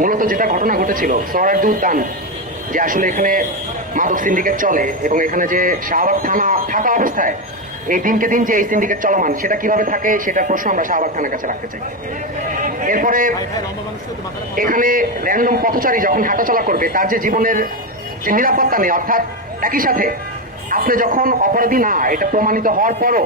মূলত যেটা ঘটনা ঘটেছিল সোহরাওয়ার্দী উদ্যান, যে আসলে এখানে মাদক সিন্ডিকেট চলে এবং এখানে যে শাহবাগ থানা থাকা অবস্থায় এই দিনকে দিন যে এই সিন্ডিকেট চলমান সেটা কিভাবে থাকে সেটা প্রশ্ন আমরা শাহবাগ থানার কাছে রাখতে চাই। এরপরে এখানে র্যান্ডম পথচারী যখন হাঁটাচলা করবে তার যে জীবনের যে নিরাপত্তা নেই, অর্থাৎ একই সাথে আপনি যখন অপরাধী না এটা প্রমাণিত হওয়ার পরও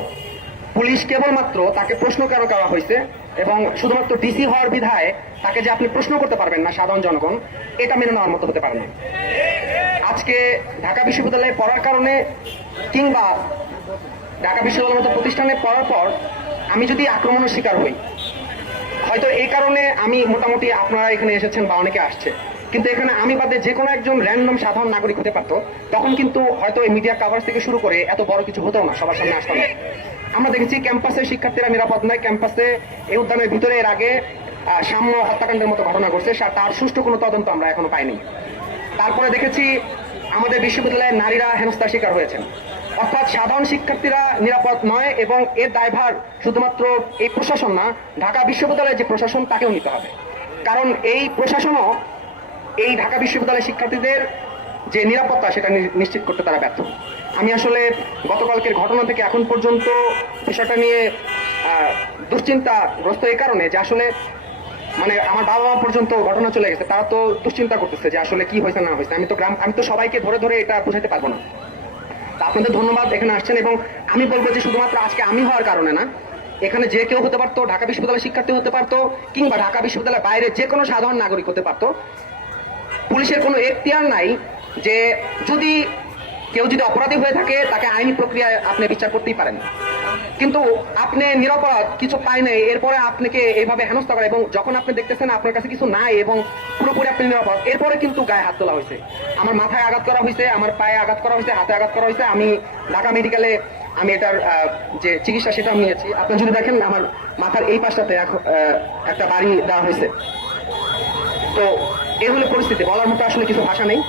পুলিশ কেবলমাত্র তাকে প্রশ্ন কেন করা হয়েছে এবং শুধুমাত্র ডিসি হওয়ার বিধায় তাকে যে আপনি প্রশ্ন করতে পারবেন না সাধারণ জনগণ, এটা মেনে নেওয়ার মতো হতে পারে না। আজকে ঢাকা বিশ্ববিদ্যালয়ে পড়ার কারণে কিংবা ঢাকা বিশ্ববিদ্যালয়ের মতো প্রতিষ্ঠানে পড়ার পর আমি যদি আক্রমণের শিকার হই, হয়তো এই কারণে আমি মোটামুটি আপনারা এখানে এসেছেন বা অনেকে আসছে, কিন্তু এখানে আমি বাদে যে কোনো একজন র্যান্ডম সাধারণ নাগরিক হতে পারতো, তখন কিন্তু হয়তো এই মিডিয়া কাভারেজ থেকে শুরু করে এত বড় কিছু হতো না, সবার সামনে আসতো না। আমরা দেখেছি ক্যাম্পাসে শিক্ষার্থীরা নিরাপদ নয়, ক্যাম্পাসে এই উদ্যানের ভিতরে এর আগে সাম্য হত্যাকাণ্ডের মতো ঘটনা ঘটছে, তার সুষ্ঠু কোনো তদন্ত আমরা এখনো পাইনি। তারপরে দেখেছি আমাদের বিশ্ববিদ্যালয়ের নারীরা হেনস্থার শিকার হয়েছেন, অর্থাৎ সাধারণ শিক্ষার্থীরা নিরাপদ নয় এবং এর দায়ভার শুধুমাত্র এই প্রশাসন না, ঢাকা বিশ্ববিদ্যালয়ের যে প্রশাসন তাকেও নিতে হবে, কারণ এই প্রশাসনও এই ঢাকা বিশ্ববিদ্যালয়ের শিক্ষার্থীদের যে নিরাপত্তা সেটা নিশ্চিত করতে তারা ব্যর্থ। আমি আসলে গতকালকের ঘটনা থেকে এখন পর্যন্ত বিষয়টা নিয়ে দুশ্চিন্তাগ্রস্ত এই কারণে যে আসলে মানে আমার বাবা মা পর্যন্ত ঘটনা চলে গেছে, তারা তো দুশ্চিন্তা করতেছে যে আসলে কি হয়েছে না হয়েছে। আমি তো সবাইকে ধরে ধরে এটা বোঝাতে পারবো না। আপনাদের ধন্যবাদ এখানে আসছেন, এবং আমি বলবো যে শুধুমাত্র আজকে আমি হওয়ার কারণে না, এখানে যে কেউ হতে পারতো, ঢাকা বিশ্ববিদ্যালয়ের শিক্ষার্থী হতে পারতো কিংবা ঢাকা বিশ্ববিদ্যালয়ের বাইরে যে কোনো সাধারণ নাগরিক হতে পারতো। পুলিশের কোনো এখতিয়ার নাই যে যদি কেউ যদি অপরাধী হয়ে থাকে তাকে আইনি প্রক্রিয়ায় আপনি বিচার করতেই পারেন, কিন্তু আপনি নিরপরাধ কিছু পাই নাই এরপরে আপনাকে এইভাবে হেনস্থা করে, এবং যখন আপনি দেখতেছেন আপনার কাছে কিছু নাই এবং পুরোপুরি আপনি নিরাপদ, এরপরে কিন্তু গায়ে হাত তোলা হয়েছে। আমার মাথায় আঘাত করা হয়েছে, আমার পায়ে আঘাত করা হয়েছে, হাতে আঘাত করা হয়েছে। আমি ঢাকা মেডিকেলে আমি এটার যে চিকিৎসা সেটা নিয়েছি। আপনি যদি দেখেন আমার মাথার এই পাশটাতে একটা বাড়ি দেওয়া হয়েছে। তো এই হলো পরিস্থিতি, বলার মতো আসলে কিছু ভাষা নেই।